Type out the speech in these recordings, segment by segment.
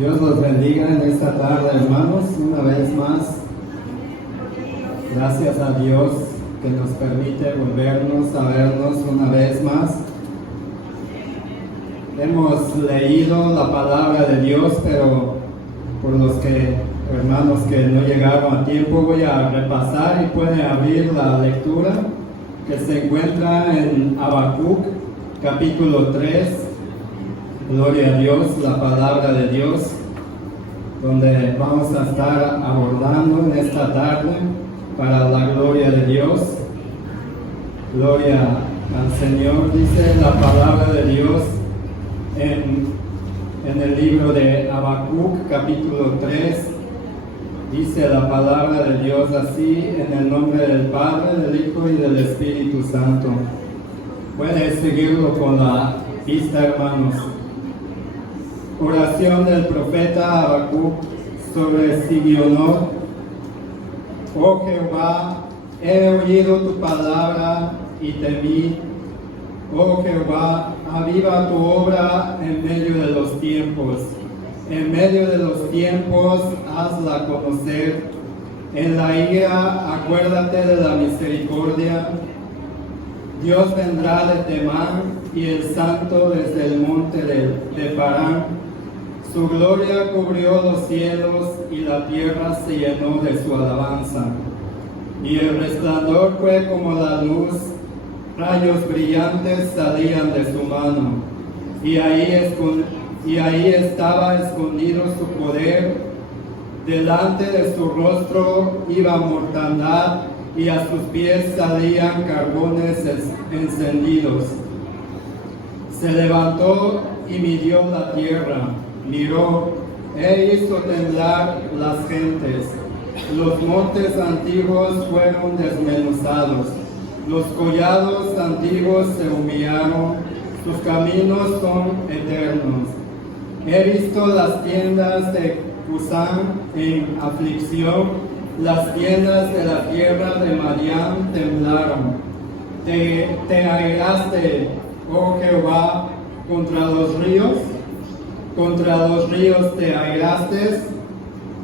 Dios los bendiga en esta tarde, hermanos, una vez más. Gracias a Dios que nos permite volvernos a vernos una vez más. Hemos leído la palabra de Dios, pero por los hermanos que no llegaron a tiempo, voy a repasar y pueden abrir la lectura que se encuentra en Habacuc, capítulo 3. Gloria a Dios, la palabra de Dios, donde vamos a estar abordando en esta tarde para la gloria de Dios. Gloria al Señor, dice la palabra de Dios en el libro de Habacuc, capítulo 3. Dice la palabra de Dios así, en el nombre del Padre, del Hijo y del Espíritu Santo. Puedes seguirlo con la vista, hermanos. Oración del profeta Habacuc sobre Sigionot. Oh Jehová, he oído tu palabra y temí. Oh Jehová, aviva tu obra en medio de los tiempos. En medio de los tiempos, hazla conocer. En la ira, acuérdate de la misericordia. Dios vendrá de Temán y el santo desde el monte de Parán. Su gloria cubrió los cielos y la tierra se llenó de su alabanza. Y el resplandor fue como la luz, rayos brillantes salían de su mano. Y ahí estaba escondido su poder. Delante de su rostro iba mortandad y a sus pies salían carbones encendidos. Se levantó y midió la tierra. Miró, hizo temblar las gentes. Los montes antiguos fueron desmenuzados. Los collados antiguos se humillaron. Sus caminos son eternos. He visto las tiendas de Cusán en aflicción. Las tiendas de la tierra de Madián temblaron. Te airaste, oh Jehová, contra los ríos. Contra los ríos te airaste.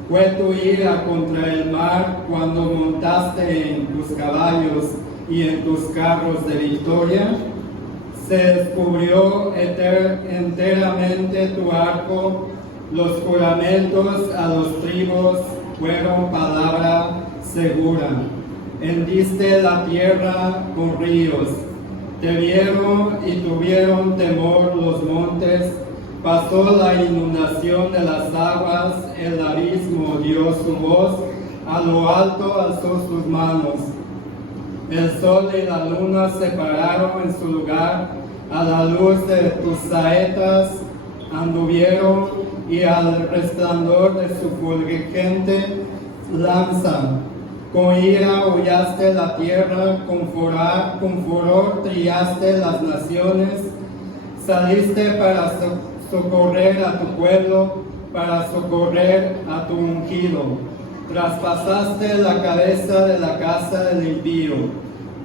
Fue tu ira contra el mar cuando montaste en tus caballos y en tus carros de victoria. Se descubrió enteramente tu arco. Los juramentos a los tribus fueron palabra segura. Hendiste la tierra con ríos. Te vieron y tuvieron temor los montes. Pasó la inundación de las aguas, el abismo dio su voz, a lo alto alzó sus manos. El sol y la luna se pararon en su lugar, a la luz de tus saetas anduvieron y al resplandor de su fulgente lanza. Con ira hollaste la tierra, con furor trillaste las naciones, saliste para socorrer a tu pueblo, para socorrer a tu ungido. Traspasaste la cabeza de la casa del impío.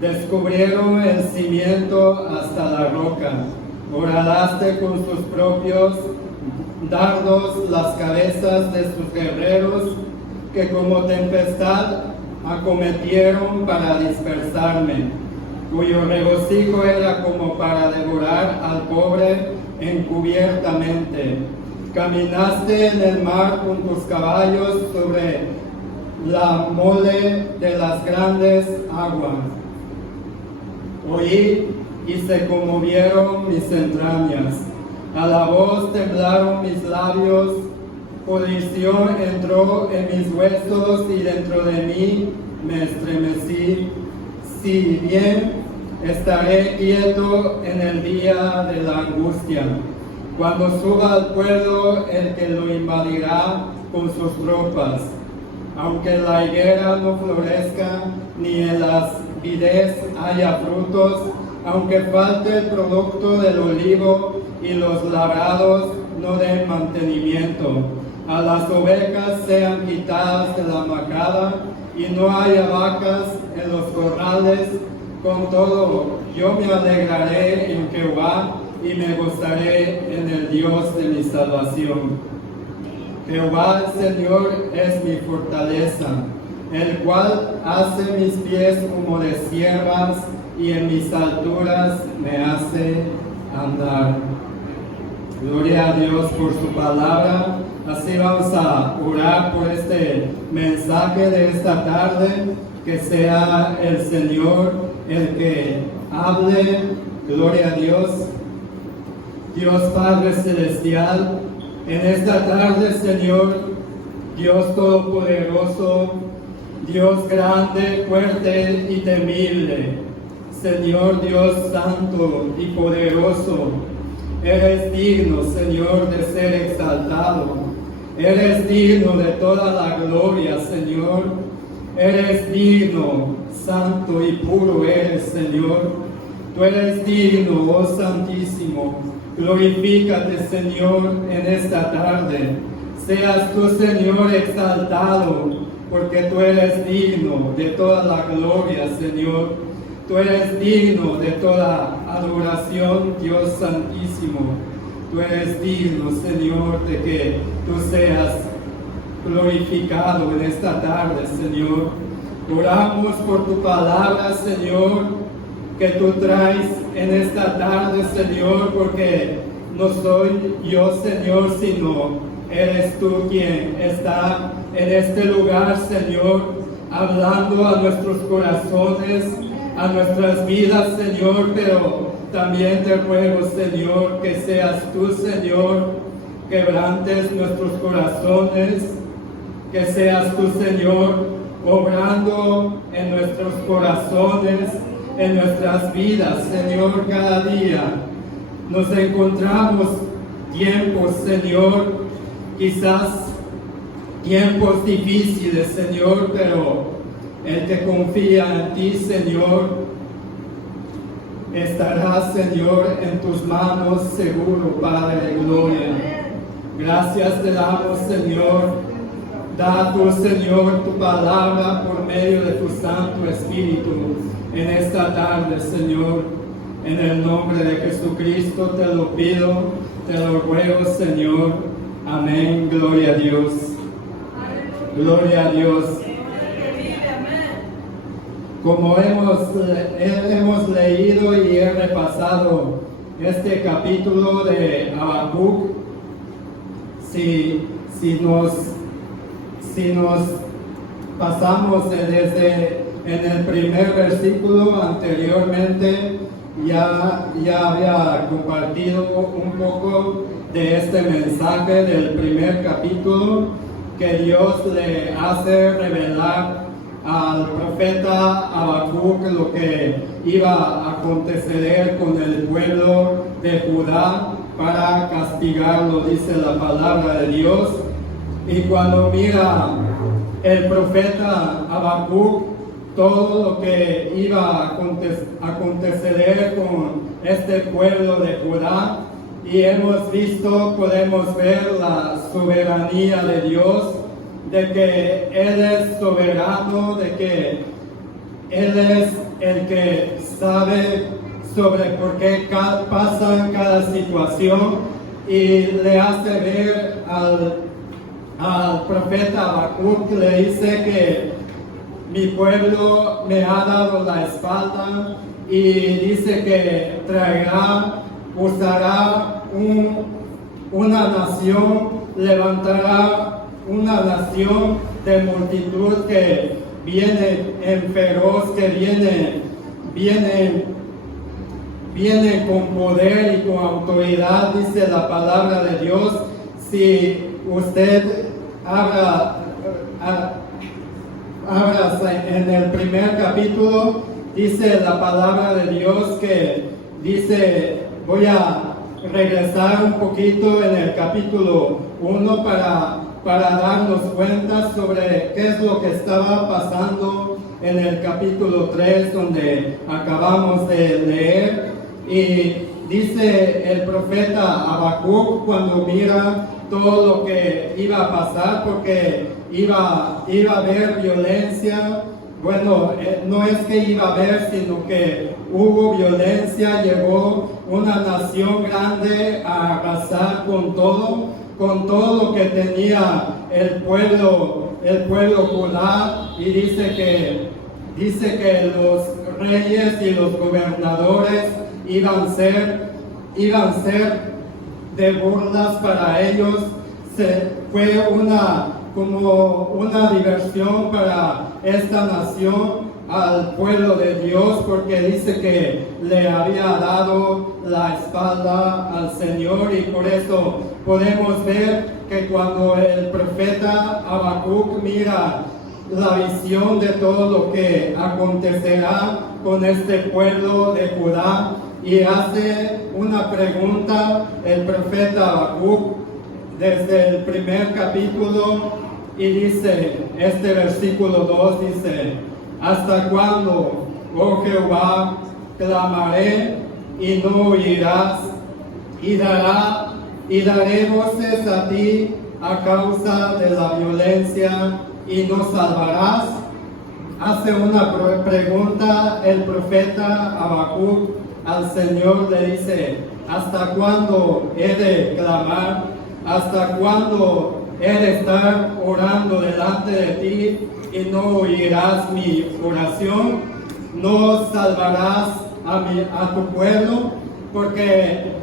Descubrieron el cimiento hasta la roca. Horadaste con sus propios dardos las cabezas de sus guerreros, que como tempestad acometieron para dispersarme, cuyo regocijo era como para devorar al pobre encubiertamente. Caminaste en el mar con tus caballos sobre la mole de las grandes aguas. Oí y se conmovieron mis entrañas. A la voz temblaron mis labios. Colisión entró en mis huesos y dentro de mí me estremecí. Si bien estaré quieto en el día de la angustia, cuando suba al pueblo el que lo invadirá con sus tropas. Aunque la higuera no florezca, ni en las vides haya frutos, aunque falte el producto del olivo y los labrados no den mantenimiento, a las ovejas sean quitadas de la macada y no haya vacas en los corrales, con todo yo me alegraré en Jehová y me gozaré en el Dios de mi salvación. Jehová el Señor es mi fortaleza, el cual hace mis pies como de ciervas y en mis alturas me hace andar. Gloria a Dios por su palabra. Así vamos a orar por este mensaje de esta tarde, que sea el Señor el que hable. Gloria a Dios. Dios Padre Celestial, en esta tarde, Señor, Dios Todopoderoso, Dios grande, fuerte y temible, Señor Dios Santo y poderoso, eres digno, Señor, de ser exaltado, eres digno de toda la gloria, Señor, eres digno, santo y puro eres, Señor, tú eres digno, oh Santísimo. Glorifícate, Señor, en esta tarde. Seas tú, Señor, exaltado, porque tú eres digno de toda la gloria, Señor. Tú eres digno de toda adoración, Dios Santísimo. Tú eres digno, Señor, de que tú seas glorificado en esta tarde, Señor. Oramos por tu palabra, Señor, que tú traes en esta tarde, Señor, porque no soy yo, Señor, sino eres tú quien está en este lugar, Señor, hablando a nuestros corazones, a nuestras vidas, Señor, pero también te ruego, Señor, que seas tú, Señor, quebrantes nuestros corazones, que seas tú, Señor, obrando en nuestros corazones, en nuestras vidas, Señor, cada día. Nos encontramos tiempos, Señor, quizás tiempos difíciles, Señor, pero el que confía en ti, Señor, estará, Señor, en tus manos seguro, Padre de gloria. Gracias te damos, Señor. Da tú, Señor, tu palabra por medio de tu Santo Espíritu en esta tarde, Señor. En el nombre de Jesucristo te lo pido, te lo ruego, Señor. Amén. Gloria a Dios. Gloria a Dios. Como hemos leído y he repasado este capítulo de Habacuc, si nos pasamos desde en el primer versículo anteriormente, ya había compartido un poco de este mensaje del primer capítulo, que Dios le hace revelar al profeta Habacuc lo que iba a acontecer con el pueblo de Judá para castigarlo, dice la palabra de Dios. Y cuando mira el profeta Habacuc todo lo que iba a acontecer con este pueblo de Judá, y podemos ver la soberanía de Dios, de que Él es soberano, de que Él es el que sabe sobre por qué pasa en cada situación, y le hace ver al profeta Habacuc, le dice que mi pueblo me ha dado la espalda, y dice que usará una nación, levantará una nación de multitud que viene en feroz, que viene con poder y con autoridad, dice la palabra de Dios. Si usted abra en el primer capítulo, dice la palabra de Dios que dice, voy a regresar un poquito en el capítulo 1 para darnos cuenta sobre qué es lo que estaba pasando en el capítulo 3, donde acabamos de leer. Y dice el profeta Habacuc, cuando mira todo lo que iba a pasar, porque iba a haber violencia. Bueno, no es que iba a haber, sino que hubo violencia, llegó una nación grande a arrasar con todo, con todo lo que tenía el pueblo Judá, y dice que los reyes y los gobernadores iban a ser de burlas para ellos. Fue como una diversión para esta nación, al pueblo de Dios, porque dice que le había dado la espalda al Señor, y por eso podemos ver que cuando el profeta Habacuc mira la visión de todo lo que acontecerá con este pueblo de Judá, y hace una pregunta el profeta Habacuc desde el primer capítulo, y dice, este versículo 2 dice: ¿hasta cuándo, oh Jehová, clamaré y no oirás? Y daré voces a ti a causa de la violencia, y no salvarás. Hace una pregunta el profeta Habacuc al Señor, le dice: ¿hasta cuándo he de clamar? ¿Hasta cuándo he de estar orando delante de ti y no oirás mi oración? ¿No salvarás a tu pueblo? Porque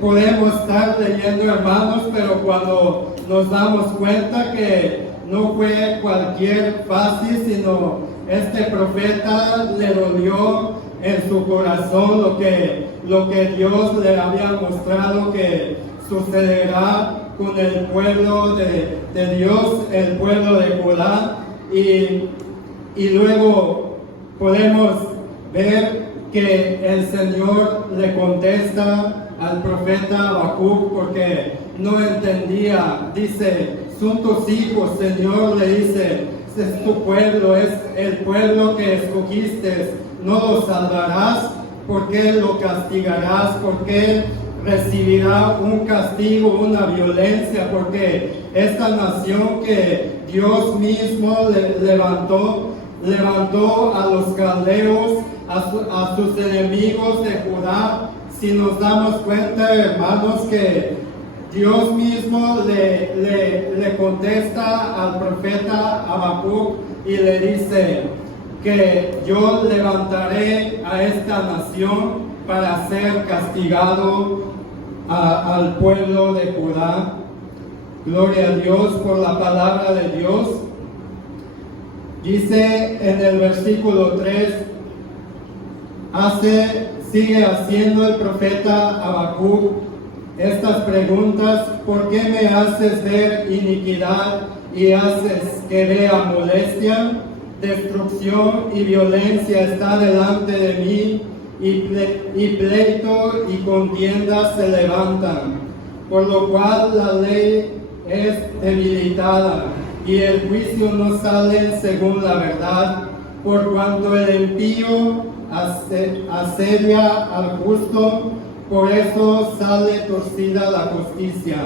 podemos estar leyendo, hermanos, pero cuando nos damos cuenta que no fue cualquier fácil, sino este profeta le dolió en su corazón lo que Dios le había mostrado que sucederá con el pueblo de Dios, el pueblo de Judá, y luego podemos ver que el Señor le contesta al profeta Habacuc porque no entendía. Dice: son tus hijos, Señor, le dice, es tu pueblo, es el pueblo que escogiste. ¿No lo salvarás? ¿Por qué lo castigarás? ¿Por qué recibirá un castigo, una violencia? Porque esta nación que Dios mismo levantó a los caldeos, a sus enemigos de Judá. Si nos damos cuenta, hermanos, que Dios mismo le contesta al profeta Habacuc y le dice que yo levantaré a esta nación para ser castigado al pueblo de Judá. Gloria a Dios por la palabra de Dios. Dice en el versículo 3, sigue haciendo el profeta Habacuc estas preguntas: ¿por qué me haces ver iniquidad y haces que vea molestia? Destrucción y violencia está delante de mí, y pleito y contienda se levantan, por lo cual la ley es debilitada y el juicio no sale según la verdad, por cuanto el impío asedia al justo, por eso sale torcida la justicia.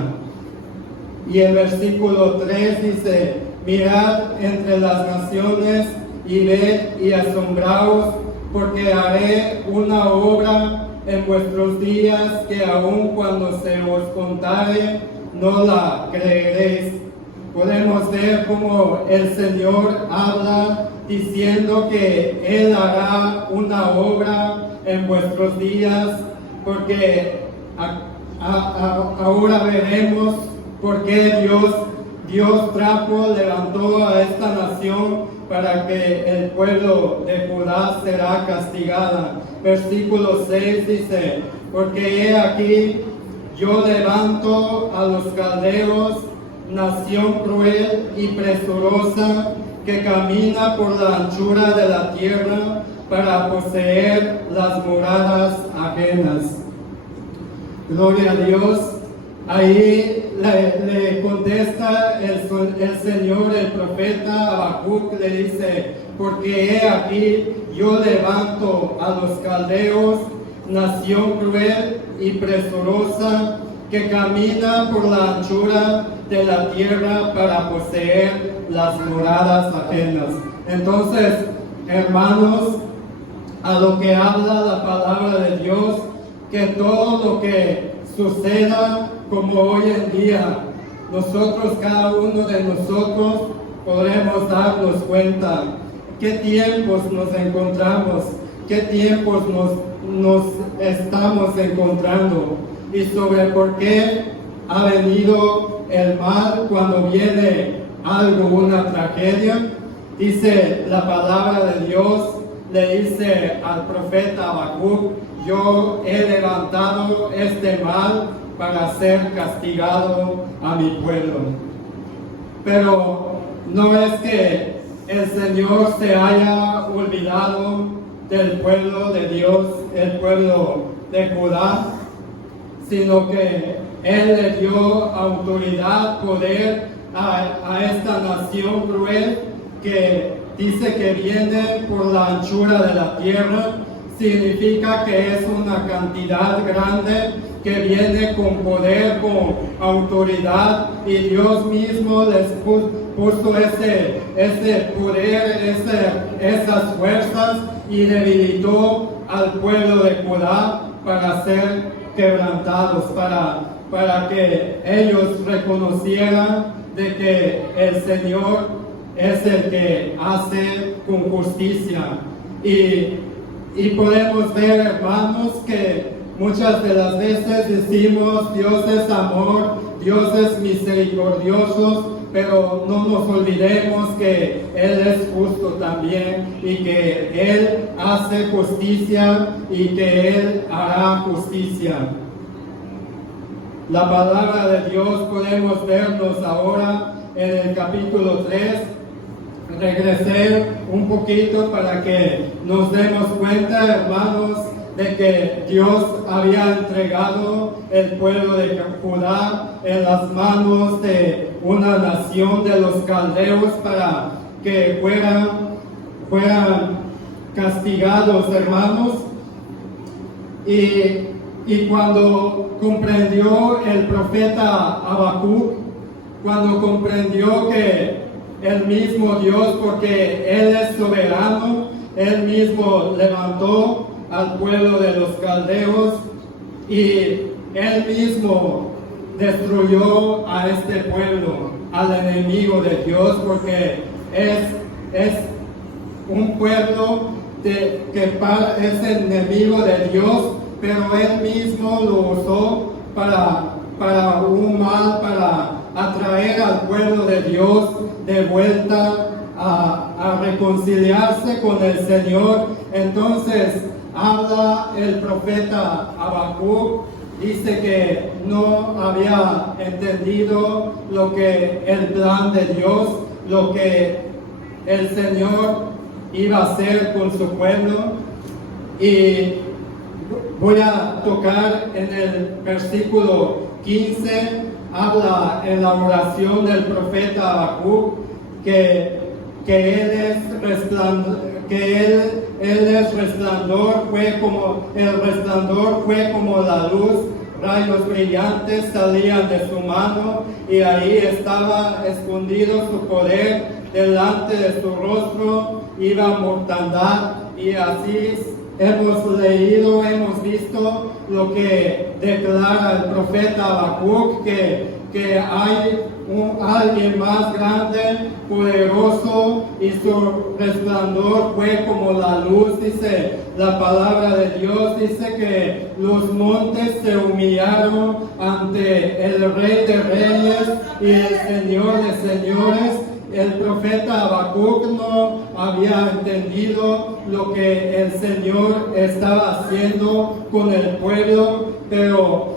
Y el versículo 3 dice: mirad entre las naciones y ved y asombraos, porque haré una obra en vuestros días que aun cuando se os contare no la creeréis. Podemos ver cómo el Señor habla diciendo que Él hará una obra en vuestros días, porque ahora veremos por qué Dios levantó a esta nación para que el pueblo de Judá será castigada. Versículo 6 dice: porque he aquí, yo levanto a los caldeos, nación cruel y presurosa, que camina por la anchura de la tierra para poseer las moradas ajenas. Gloria a Dios. Ahí le contesta el Señor, el profeta Habacuc le dice: porque he aquí, yo levanto a los caldeos, nación cruel y presurosa, que camina por la anchura de la tierra para poseer las moradas ajenas. Entonces, hermanos, a lo que habla la palabra de Dios, que todo lo que suceda como hoy en día, nosotros, cada uno de nosotros, podremos darnos cuenta qué tiempos nos encontramos, qué tiempos nos estamos encontrando y sobre por qué ha venido el mal cuando viene algo, una tragedia. Dice la palabra de Dios, le dice al profeta Habacuc: yo he levantado este mal para ser castigado a mi pueblo. Pero no es que el Señor se haya olvidado del pueblo de Dios, el pueblo de Judá, sino que Él le dio autoridad, poder a esta nación cruel que dice que viene por la anchura de la tierra. Significa que es una cantidad grande que viene con poder, con autoridad, y Dios mismo les puso ese poder, esas fuerzas, y debilitó al pueblo de Judá para ser quebrantados, para que ellos reconocieran de que el Señor es el que hace con justicia. Y podemos ver, hermanos, que muchas de las veces decimos Dios es amor, Dios es misericordioso, pero no nos olvidemos que Él es justo también y que Él hace justicia y que Él hará justicia. La palabra de Dios podemos vernos ahora en el capítulo 3. Regresé un poquito para que nos demos cuenta, hermanos, de que Dios había entregado el pueblo de Judá en las manos de una nación de los caldeos para que fueran castigados, hermanos. Y cuando comprendió el profeta Habacuc, cuando comprendió que el mismo Dios, porque Él es soberano, Él mismo levantó al pueblo de los caldeos y Él mismo destruyó a este pueblo, al enemigo de Dios, porque es un pueblo que es enemigo de Dios, pero Él mismo lo usó para un mal, para atraer al pueblo de Dios de vuelta a reconciliarse con el Señor. Entonces habla el profeta Habacuc, dice que no había entendido lo que el plan de Dios, lo que el Señor iba a hacer con su pueblo. Y voy a tocar en el versículo 15, habla en la oración del profeta Habacuc que él es resplandor, el resplandor fue como la luz, rayos brillantes salían de su mano y ahí estaba escondido su poder, delante de su rostro iba mortandad. Y así hemos leído, hemos visto lo que declara el profeta Habacuc, que hay alguien más grande, poderoso, y su resplandor fue como la luz. Dice la palabra de Dios, dice que los montes se humillaron ante el Rey de Reyes y el Señor de Señores. El profeta Habacuc no había entendido lo que el Señor estaba haciendo con el pueblo, pero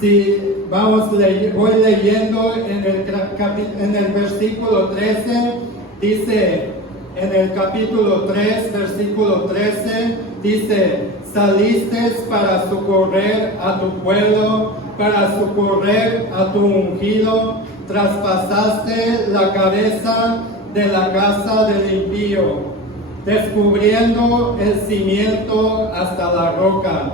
si voy leyendo en el versículo 13, dice, en el capítulo 3, versículo 13, dice: saliste para socorrer a tu pueblo, para socorrer a tu ungido, traspasaste la cabeza de la casa del impío, descubriendo el cimiento hasta la roca.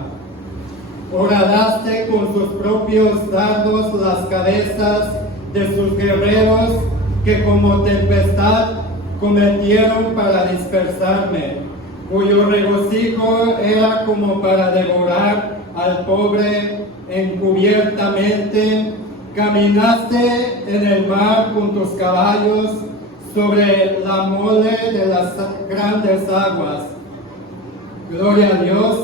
Horadaste con sus propios dardos las cabezas de sus guerreros, que como tempestad cometieron para dispersarme, cuyo regocijo era como para devorar al pobre encubiertamente, caminaste en el mar con tus caballos sobre la mole de las grandes aguas. Gloria a Dios.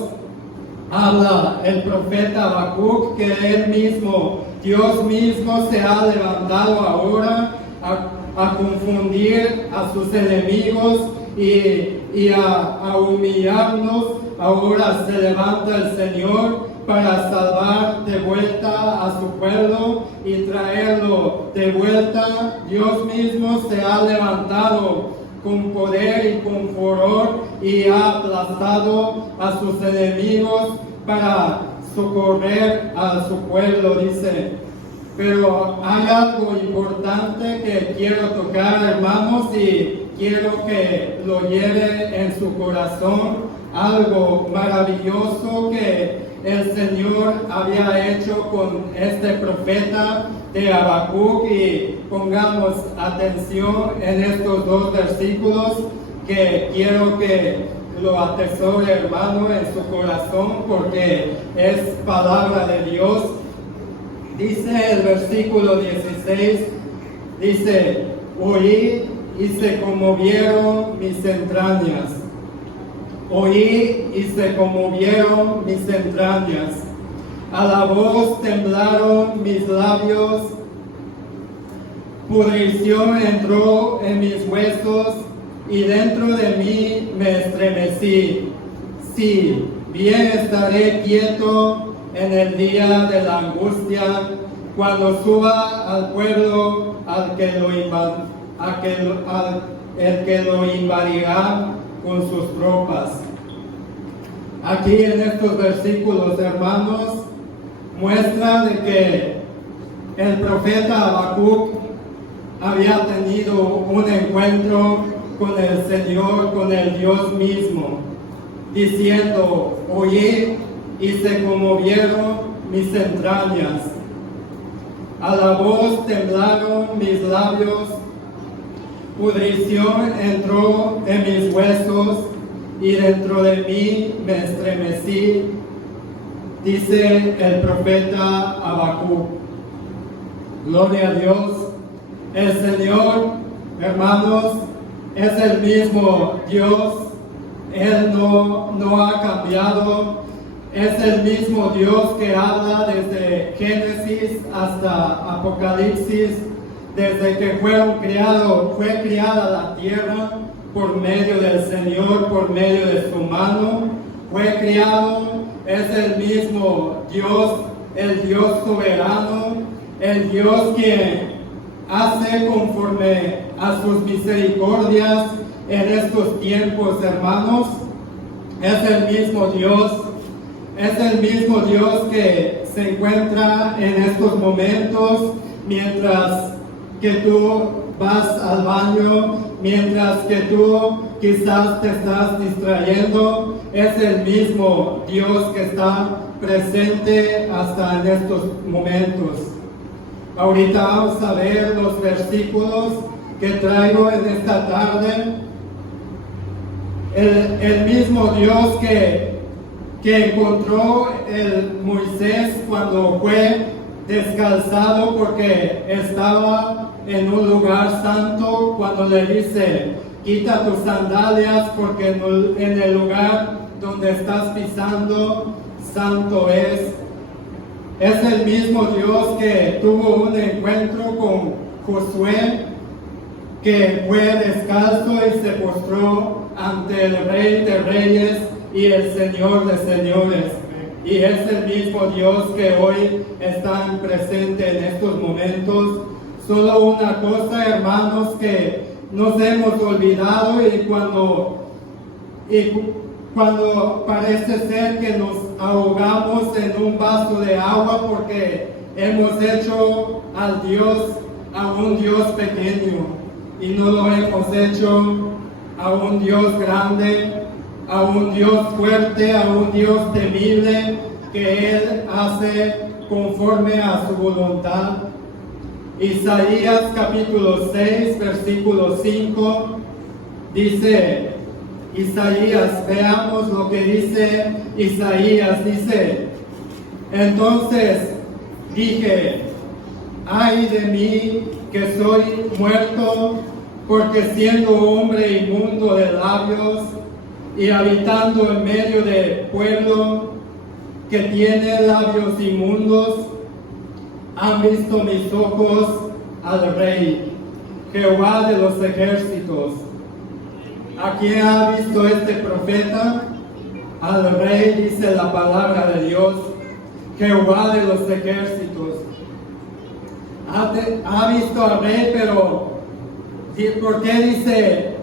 Habla el profeta Habacuc que él mismo, Dios mismo, se ha levantado ahora a confundir a sus enemigos y a humillarnos. Ahora se levanta el Señor para salvar de vuelta a su pueblo y traerlo de vuelta. Dios mismo se ha levantado con poder y con furor y ha aplastado a sus enemigos para socorrer a su pueblo, dice. Pero hay algo importante que quiero tocar, hermanos, y quiero que lo lleve en su corazón, algo maravilloso que el Señor había hecho con este profeta de Habacuc, y pongamos atención en estos dos versículos que quiero que lo atesore, hermano, en su corazón, porque es palabra de Dios. Dice el versículo 16, dice: oí y se conmovieron mis entrañas. Oí y se conmovieron mis entrañas. A la voz temblaron mis labios. Pudrición entró en mis huesos y dentro de mí me estremecí. Sí, bien estaré quieto en el día de la angustia, cuando suba al pueblo el que lo invadirá con sus tropas. Aquí en estos versículos, hermanos, muestra de que el profeta Habacuc había tenido un encuentro con el Señor, con el Dios mismo, diciendo: oí y se conmovieron mis entrañas. A la voz temblaron mis labios. Pudrición entró en mis huesos y dentro de mí me estremecí, dice el profeta Habacuc. Gloria a Dios. El Señor, hermanos, es el mismo Dios. Él no ha cambiado. Es el mismo Dios que habla desde Génesis hasta Apocalipsis. Desde que fue creada la tierra por medio del Señor, por medio de su mano, fue criado. Es el mismo Dios, el Dios soberano, el Dios que hace conforme a sus misericordias en estos tiempos, hermanos. Es el mismo Dios. Es el mismo Dios que se encuentra en estos momentos mientras que tú vas al baño, mientras que tú quizás te estás distrayendo. Es el mismo Dios que está presente hasta en estos momentos. Ahorita vamos a ver los versículos que traigo en esta tarde. El mismo Dios que encontró el Moisés cuando fue descalzado porque estaba en un lugar santo, cuando le dice: quita tus sandalias porque en el lugar donde estás pisando santo es. Es el mismo Dios que tuvo un encuentro con Josué, que fue descalzo y se postró ante el Rey de Reyes y el Señor de Señores. Y es el mismo Dios que hoy está presente en estos momentos. Solo una cosa, hermanos, que nos hemos olvidado, y cuando parece ser que nos ahogamos en un vaso de agua porque hemos hecho a un Dios pequeño, y no lo hemos hecho a un Dios grande, a un Dios fuerte, a un Dios temible, que Él hace conforme a su voluntad. Isaías capítulo 6, versículo 5, dice Isaías, veamos lo que dice Isaías, dice: Entonces dije, ay de mí que soy muerto, porque siendo hombre inmundo de labios y habitando en medio de pueblo que tiene labios inmundos, han visto mis ojos al Rey, Jehová de los ejércitos. ¿A quién ha visto este profeta? Al Rey, dice la palabra de Dios, Jehová de los ejércitos. Ha visto al Rey, pero ¿por qué dice?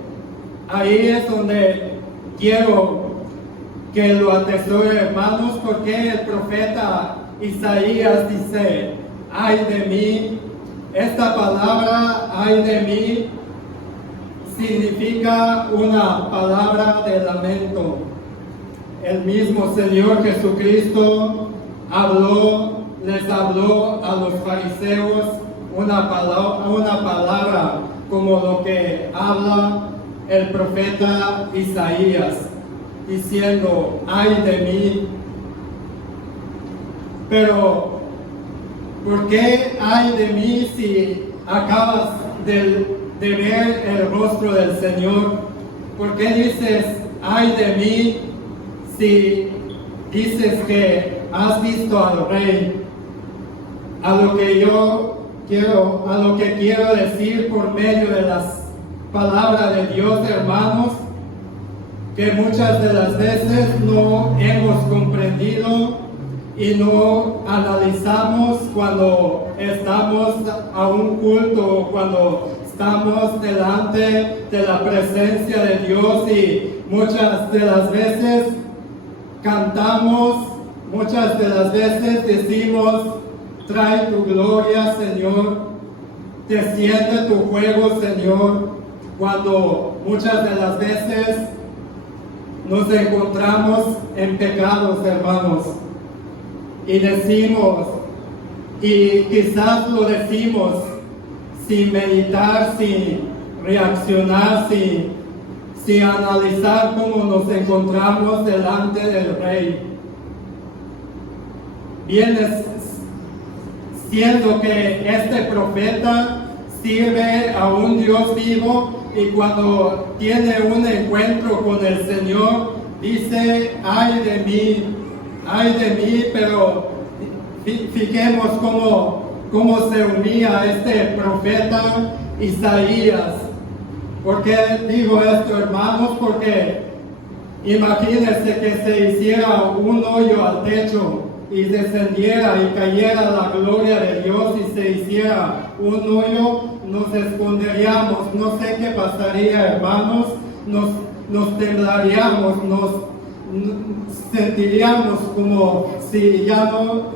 Ahí es donde quiero que lo atesore, hermanos, porque el profeta Isaías dice, ay de mí. Esta palabra, ay de mí, significa una palabra de lamento. El mismo Señor Jesucristo les habló a los fariseos una palabra como lo que habla el profeta Isaías, diciendo, ay de mí. Pero, ¿por qué ay de mí si acabas de ver el rostro del Señor? ¿Por qué dices, ay de mí, si dices que has visto al Rey? A lo que quiero decir por medio de las palabras de Dios, hermanos, que muchas de las veces no hemos comprendido y no analizamos cuando estamos a un culto o cuando estamos delante de la presencia de Dios, y muchas de las veces cantamos, muchas de las veces decimos, trae tu gloria, Señor, desciende tu fuego, Señor, cuando muchas de las veces nos encontramos en pecados, hermanos, y decimos, y quizás lo decimos sin meditar, sin reaccionar, sin analizar cómo nos encontramos delante del Rey. Viene siendo que este profeta sirve a un Dios vivo, y cuando tiene un encuentro con el Señor, dice, ay de mí, pero fijemos cómo se unía este profeta Isaías. ¿Por qué digo esto, hermanos? Porque imagínense que se hiciera un hoyo al techo y descendiera y cayera la gloria de Dios y se hiciera un hoyo, nos esconderíamos. No sé qué pasaría, hermanos, nos temblaríamos, nos sentiríamos como si ya no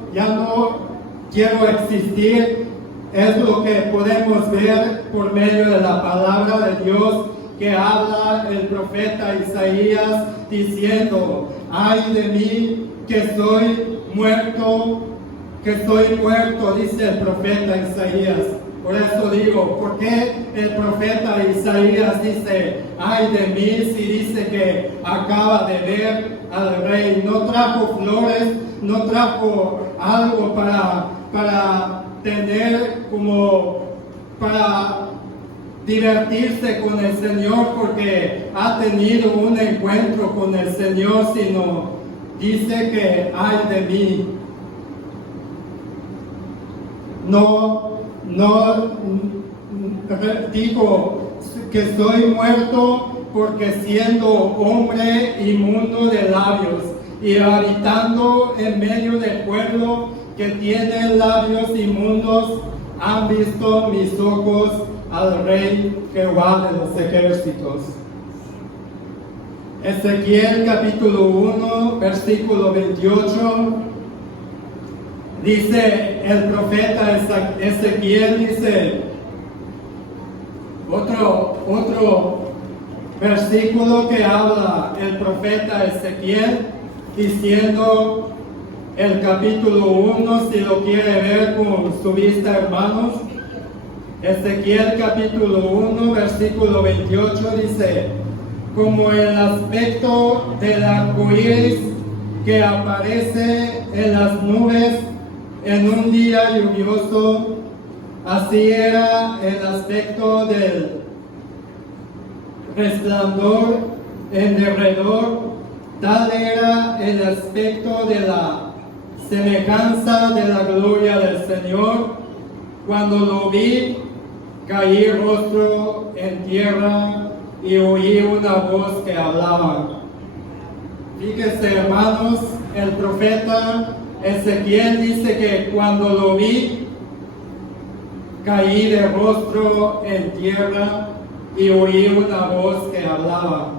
quiero existir. Es lo que podemos ver por medio de la palabra de Dios que habla el profeta Isaías, diciendo, ay de mí que soy muerto, dice el profeta Isaías. Por eso digo, ¿por qué el profeta Isaías dice, ay de mí, si dice que acaba de ver al Rey? No trajo flores, no trajo algo para tener para divertirse con el Señor porque ha tenido un encuentro con el Señor, sino dice que ay de mí. No dijo que soy muerto porque siendo hombre inmundo de labios y habitando en medio del pueblo que tiene labios inmundos, han visto mis ojos al Rey Jehová de los ejércitos. Ezequiel capítulo 1, versículo 28, dice el profeta Ezequiel, dice otro versículo que habla el profeta Ezequiel, diciendo el capítulo 1, si lo quiere ver con su vista, hermanos. Ezequiel capítulo 1, versículo 28 dice, como el aspecto del arco iris que aparece en las nubes en un día lluvioso. Así era el aspecto del resplandor en derredor, tal era el aspecto de la semejanza de la gloria del Señor. Cuando lo vi, caí rostro en tierra y oí una voz que hablaba. Fíjense, hermanos, el profeta Ezequiel dice que cuando lo vi, caí de rostro en tierra y oí una voz que hablaba.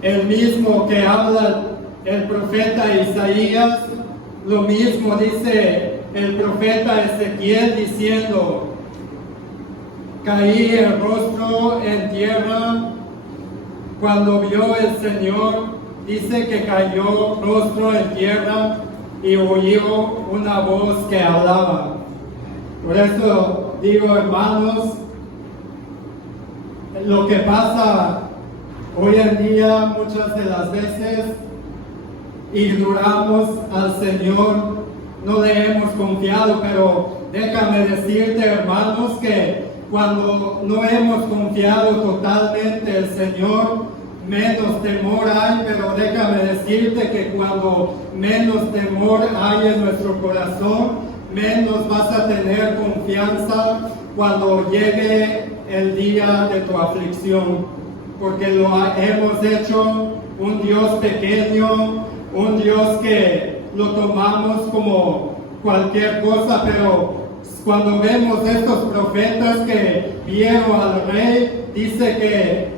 El mismo que habla el profeta Isaías, lo mismo dice el profeta Ezequiel diciendo, caí el rostro en tierra. Cuando vio el Señor, dice que cayó rostro en tierra y oyó una voz que hablaba. Por eso digo, hermanos, lo que pasa hoy en día muchas de las veces ignoramos al Señor, no le hemos confiado, pero déjame decirte, hermanos, que cuando no hemos confiado totalmente el Señor, menos temor hay, pero déjame decirte que cuando menos temor hay en nuestro corazón, menos vas a tener confianza cuando llegue el día de tu aflicción, porque lo hemos hecho un Dios pequeño, un Dios que lo tomamos como cualquier cosa, pero cuando vemos estos profetas que vieron al rey, dice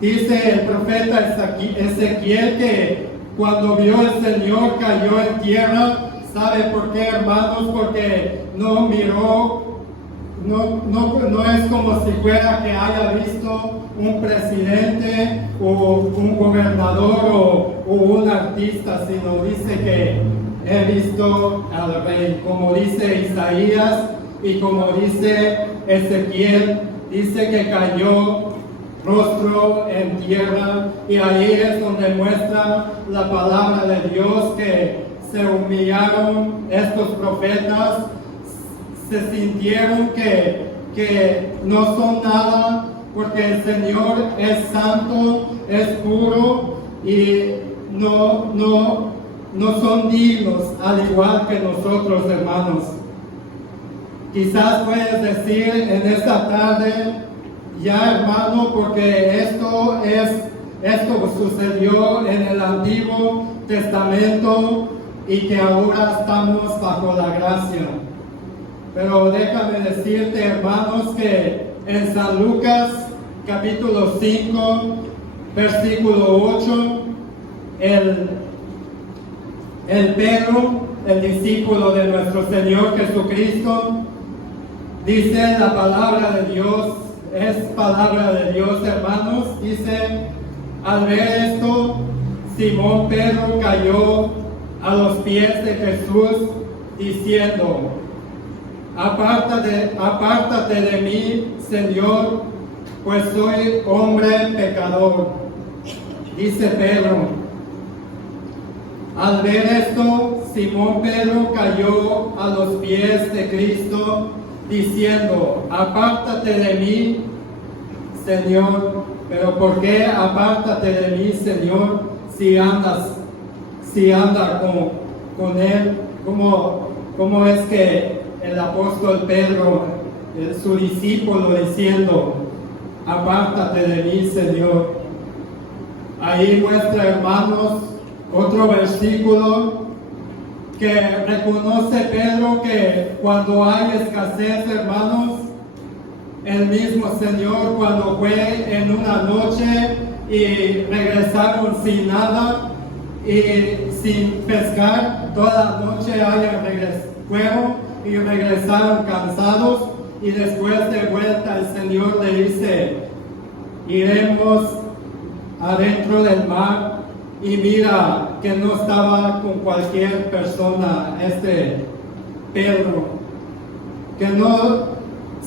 el profeta Ezequiel que cuando vio el Señor cayó en tierra. ¿Sabe por qué, hermanos? Porque no miró, no es como si fuera que haya visto un presidente o un gobernador o un artista, sino dice que he visto al rey, como dice Isaías y como dice Ezequiel, dice que cayó rostro en tierra, y ahí es donde muestra la palabra de Dios que se humillaron estos profetas, se sintieron que no son nada, porque el Señor es santo, es puro y no son dignos, al igual que nosotros, hermanos. Quizás puedes decir en esta tarde, ya, hermano, porque esto sucedió en el Antiguo Testamento y que ahora estamos bajo la gracia. Pero déjame decirte, hermanos, que en San Lucas capítulo 5, versículo 8, el Pedro, el discípulo de nuestro Señor Jesucristo, dice la palabra de Dios, es palabra de Dios, hermanos, dice, al ver esto, Simón Pedro cayó a los pies de Jesús, diciendo, apártate de mí, Señor, pues soy hombre pecador. Dice Pedro. Al ver esto, Simón Pedro cayó a los pies de Cristo, diciendo, apártate de mí, Señor. Pero ¿por qué apártate de mí, Señor, si anda con él? ¿Cómo es que el apóstol Pedro, su discípulo, diciendo, apártate de mí, Señor? Ahí muestra, hermanos, otro versículo que reconoce Pedro que cuando hay escasez, hermanos, el mismo Señor, cuando fue en una noche y regresaron sin nada y sin pescar, toda la noche fueron y regresaron cansados, y después de vuelta el Señor le dice, iremos adentro del mar, y mira que no estaba con cualquier persona Pedro, que no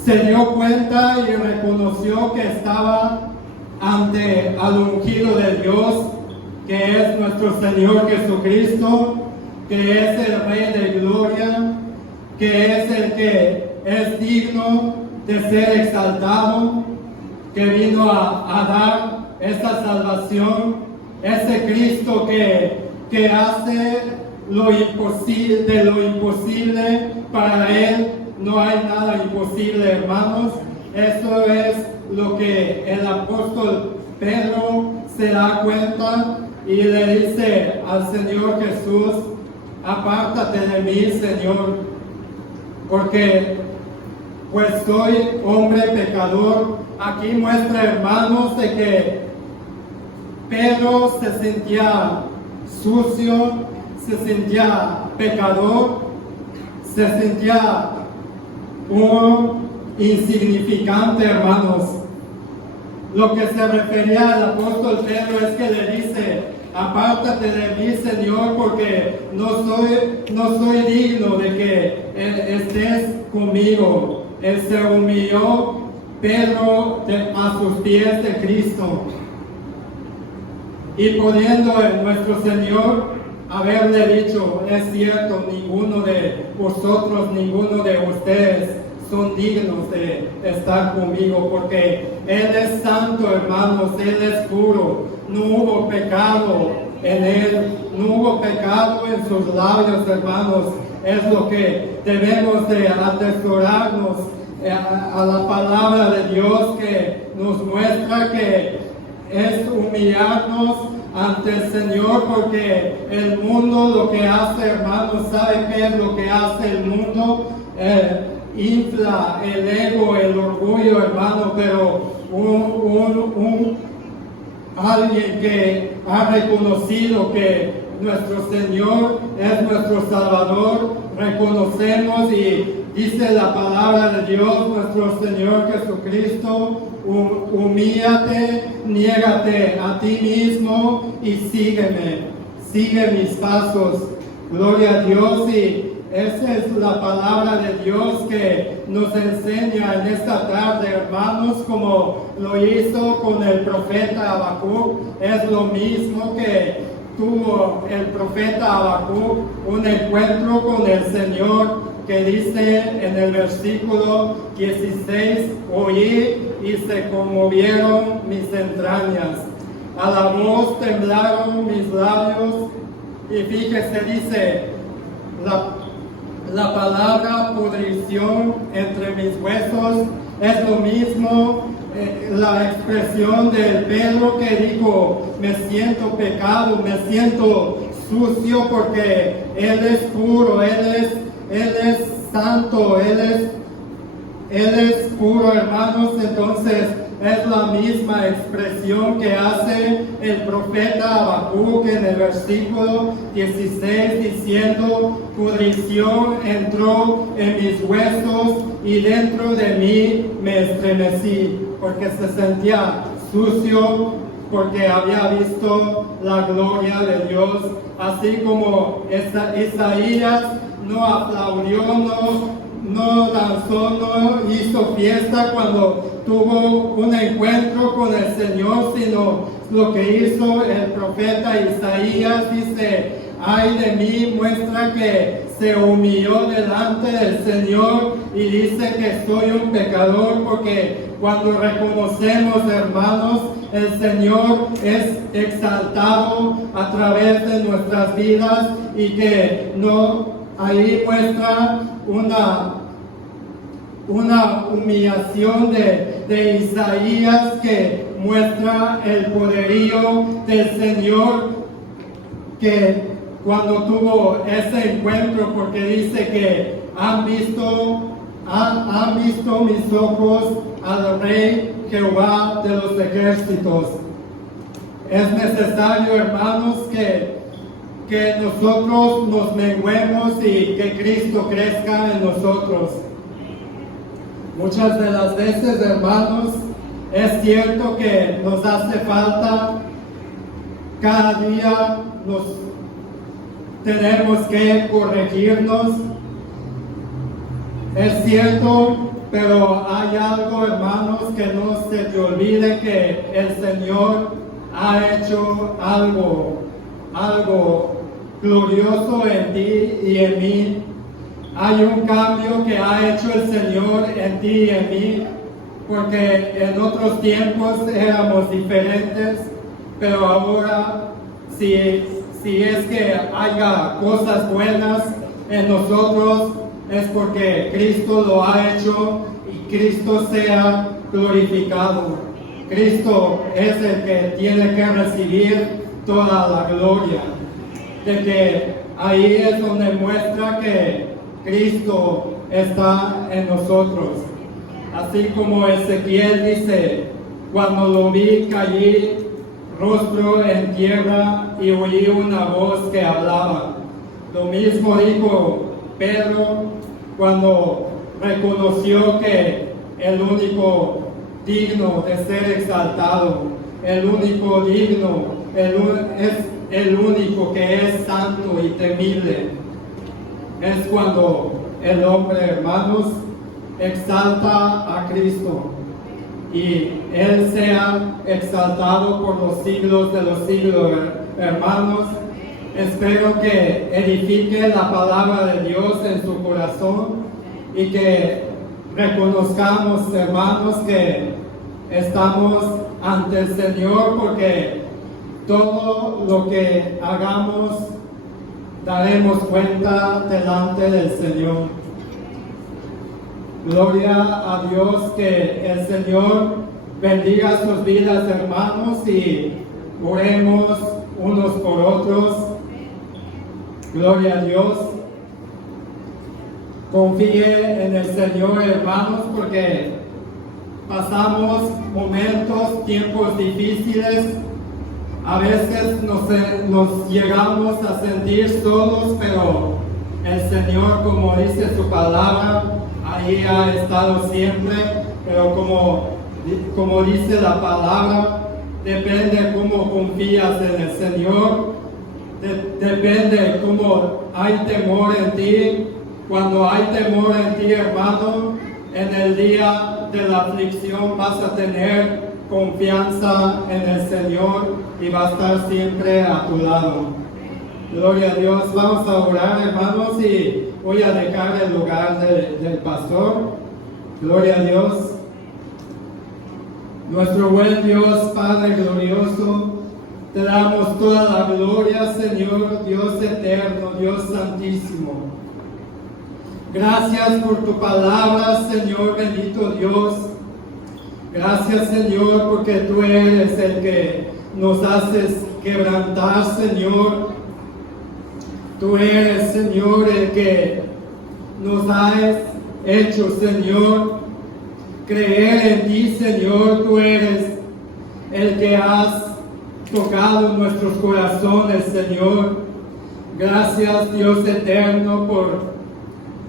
se dio cuenta y reconoció que estaba ante al ungido de Dios, que es nuestro Señor Jesucristo, que es el Rey de Gloria, que es el que es digno de ser exaltado, que vino a dar esta salvación, ese Cristo que hace lo imposible, de lo imposible. Para Él no hay nada imposible, hermanos. Eso es lo que el apóstol Pedro se da cuenta y le dice al Señor Jesús: apártate de mí, Señor, porque pues soy hombre pecador. Aquí muestra, hermanos, de que Pedro se sentía sucio, se sentía pecador, se sentía un insignificante, hermanos. Lo que se refería al apóstol Pedro es que le dice: apártate de mí, Señor, porque no soy digno de que estés conmigo. Él se humilló, Pedro, a sus pies de Cristo. Y pudiendo nuestro Señor haberle dicho: es cierto, ninguno de vosotros, ninguno de ustedes son dignos de estar conmigo, porque Él es santo, hermanos, Él es puro, no hubo pecado en Él, no hubo pecado en sus labios, hermanos. Es lo que debemos de atesorarnos a la palabra de Dios, que nos muestra que es humillarnos ante el Señor, porque el mundo lo que hace, hermanos, ¿sabe qué es lo que hace el mundo? Infla el ego, el orgullo, hermano, pero alguien que ha reconocido que nuestro Señor es nuestro Salvador, reconocemos, y dice la palabra de Dios, nuestro Señor Jesucristo: humíllate, niégate a ti mismo y sígueme, sigue mis pasos. Gloria a Dios. Y esa es la palabra de Dios que nos enseña en esta tarde, hermanos, como lo hizo con el profeta Habacuc. Es lo mismo que tuvo el profeta Habacuc, un encuentro con el Señor, que dice en el versículo 16: oí y se conmovieron mis entrañas, a la voz temblaron mis labios. Y fíjese, dice la palabra pudrición entre mis huesos. Es lo mismo la expresión del Pedro, que dijo: me siento pecado, me siento sucio, porque Él es puro, Él es santo, Él es puro, hermanos. Entonces es la misma expresión que hace el profeta Habacuc en el versículo 16, diciendo: pudrición entró en mis huesos y dentro de mí me estremecí, porque se sentía sucio, porque había visto la gloria de Dios. Así como Isaías no aplaudió, no danzó, no hizo fiesta cuando tuvo un encuentro con el Señor, sino lo que hizo el profeta Isaías, dice: ay de mí, muestra que se humilló delante del Señor, y dice que soy un pecador, porque cuando reconocemos, hermanos, el Señor es exaltado a través de nuestras vidas, y que ahí muestra una humillación de Isaías, que muestra el poderío del Señor, que cuando tuvo ese encuentro, porque dice que han visto mis ojos al Rey Jehová de los ejércitos. Es necesario, hermanos, que nosotros nos menguemos y que Cristo crezca en nosotros. Muchas de las veces, hermanos, es cierto que nos hace falta, cada día tenemos que corregirnos. Es cierto, pero hay algo, hermanos, que no se te olvide, que el Señor ha hecho algo glorioso en ti y en mí. Hay un cambio que ha hecho el Señor en ti y en mí, porque en otros tiempos éramos diferentes, pero ahora si es que haya cosas buenas en nosotros, es porque Cristo lo ha hecho y Cristo sea glorificado. Cristo es el que tiene que recibir toda la gloria. De que ahí es donde muestra que Cristo está en nosotros. Así como Ezequiel dice, cuando lo vi caí rostro en tierra y oí una voz que hablaba. Lo mismo dijo Pedro cuando reconoció que el único digno de ser exaltado, el único digno, es el único que es santo y temible. Es cuando el hombre, hermanos, exalta a Cristo y Él sea exaltado por los siglos de los siglos, hermanos. Espero que edifique la palabra de Dios en su corazón y que reconozcamos, hermanos, que estamos ante el Señor, porque todo lo que hagamos daremos cuenta delante del Señor. Gloria a Dios, que el Señor bendiga sus vidas, hermanos, y oremos unos por otros. Gloria a Dios. Confíe en el Señor, hermanos, porque pasamos momentos, tiempos difíciles. A veces nos llegamos a sentir solos, pero el Señor, como dice su palabra, ahí ha estado siempre. Pero como dice la palabra, depende cómo confías en el Señor, depende cómo hay temor en ti. Cuando hay temor en ti, hermano, en el día de la aflicción vas a tener confianza en el Señor y va a estar siempre a tu lado. Gloria a Dios. Vamos a orar, hermanos, y voy a dejar el lugar del pastor. Gloria a Dios. Nuestro buen Dios, Padre glorioso, te damos toda la gloria, Señor, Dios eterno, Dios santísimo. Gracias por tu palabra, Señor, bendito Dios. Gracias, Señor, porque tú eres el que nos haces quebrantar, Señor. Tú eres, Señor, el que nos has hecho, Señor, creer en ti, Señor. Tú eres el que has tocado nuestros corazones, Señor. Gracias, Dios eterno, por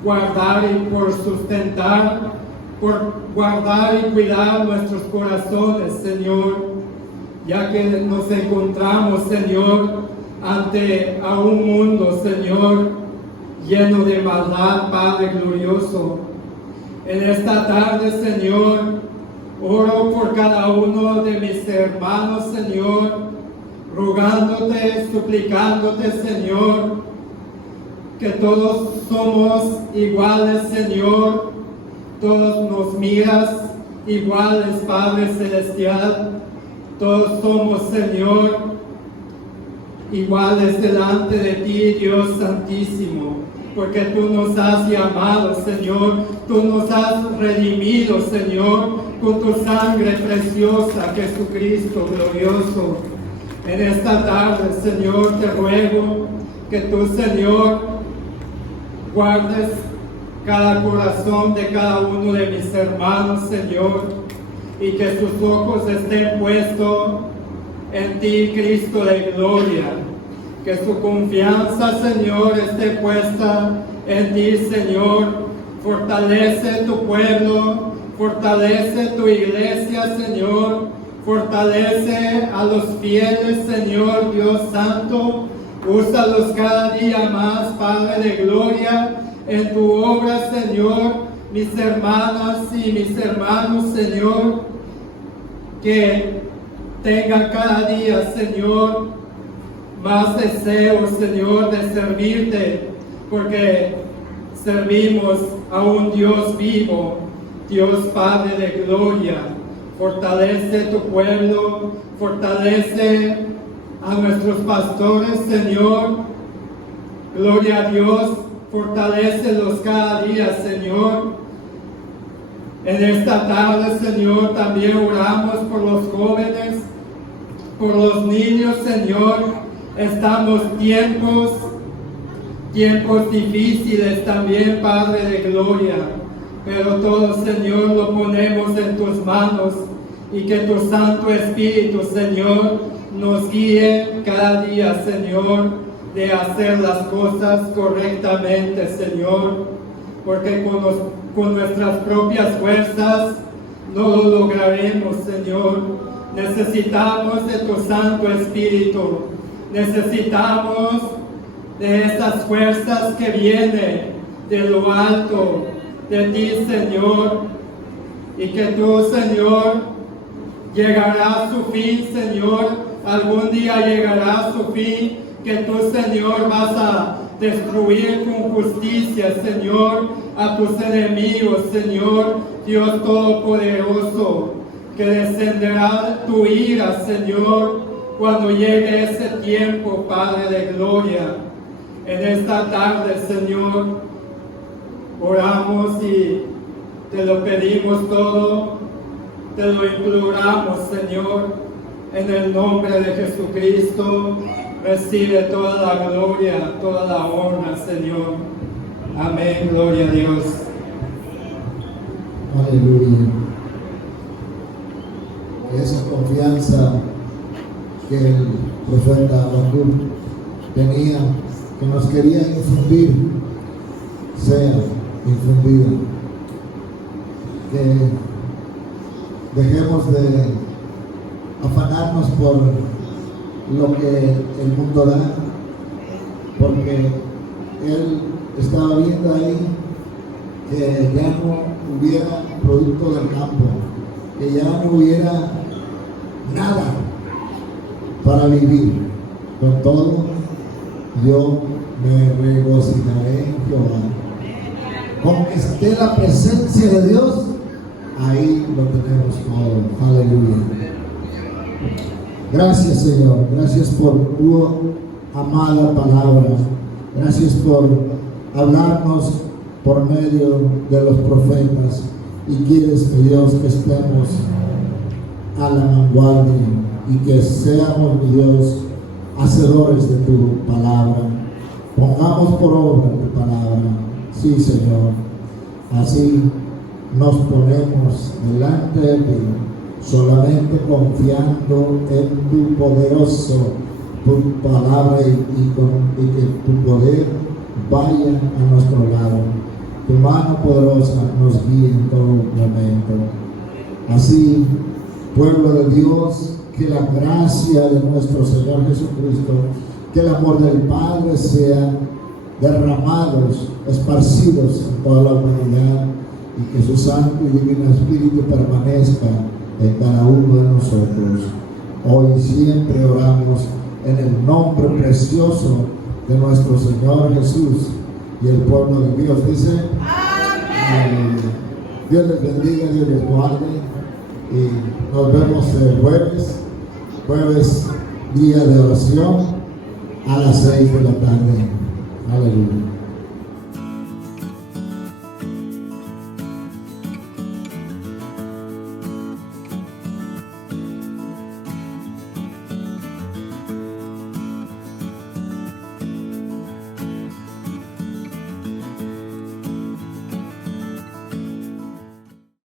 guardar y por sustentar, por guardar y cuidar nuestros corazones, Señor, ya que nos encontramos, Señor, ante a un mundo, Señor, lleno de maldad, Padre glorioso. En esta tarde, Señor, oro por cada uno de mis hermanos, Señor, rogándote, suplicándote, Señor, que todos somos iguales, Señor. Todos nos miras iguales, Padre Celestial. Todos somos, Señor, iguales delante de ti, Dios Santísimo. Porque tú nos has llamado, Señor. Tú nos has redimido, Señor, con tu sangre preciosa, Jesucristo glorioso. En esta tarde, Señor, te ruego que tú, Señor, guardes cada corazón de cada uno de mis hermanos, Señor, y que sus ojos estén puestos en ti, Cristo de gloria. Que su confianza, Señor, esté puesta en ti, Señor. Fortalece tu pueblo, fortalece tu iglesia, Señor. Fortalece a los fieles, Señor, Dios Santo. Úsalos cada día más, Padre de gloria, en tu obra, Señor. Mis hermanas y mis hermanos, Señor, que tengan cada día, Señor, más deseo, Señor, de servirte, porque servimos a un Dios vivo, Dios Padre de gloria. Fortalece tu pueblo, fortalece a nuestros pastores, Señor. Gloria a Dios, fortalécelos cada día, Señor. En esta tarde, Señor, también oramos por los jóvenes, por los niños, Señor. Estamos tiempos difíciles también, Padre de gloria. Pero todo, Señor, lo ponemos en tus manos y que tu Santo Espíritu, Señor, nos guíe cada día, Señor, de hacer las cosas correctamente, Señor, porque con nuestras propias fuerzas no lo lograremos, Señor. Necesitamos de tu Santo Espíritu, necesitamos de estas fuerzas que vienen de lo alto, de ti, Señor, y que tú, Señor, llegará a su fin, Señor, algún día llegará a su fin, que tú, Señor, vas a destruir con justicia, Señor, a tus enemigos, Señor, Dios Todopoderoso, que descenderá tu ira, Señor, cuando llegue ese tiempo, Padre de gloria. En esta tarde, Señor, oramos y te lo pedimos todo, te lo imploramos, Señor, en el nombre de Jesucristo. Recibe toda la gloria, toda la honra, Señor. Amén, gloria a Dios. Aleluya. Esa confianza que el profeta Habacuc tenía, que nos quería infundir, sea infundida. Que dejemos de afanarnos por lo que el mundo da, porque él estaba viendo ahí que ya no hubiera producto del campo, que ya no hubiera nada para vivir. Con todo, yo me regocijaré en Jehová. Con que esté la presencia de Dios, ahí lo tenemos todo. Aleluya. Gracias, Señor. Gracias por tu amada palabra. Gracias por hablarnos por medio de los profetas. Y quieres, mi Dios, que estemos a la vanguardia y que seamos, mi Dios, hacedores de tu palabra. Pongamos por obra tu palabra. Sí, Señor. Así nos ponemos delante de ti, solamente confiando en tu poderoso, tu palabra y que tu poder vaya a nuestro lado. Tu mano poderosa nos guíe en todo momento. Así, pueblo de Dios, que la gracia de nuestro Señor Jesucristo, que el amor del Padre sea derramados, esparcidos en toda la humanidad, y que su Santo y Divino Espíritu permanezca en cada uno de nosotros. Hoy y siempre oramos en el nombre precioso de nuestro Señor Jesús, y el pueblo de Dios dice amén. Dios les bendiga, Dios les guarde, y nos vemos el jueves día de oración a las 6 de la tarde. Aleluya.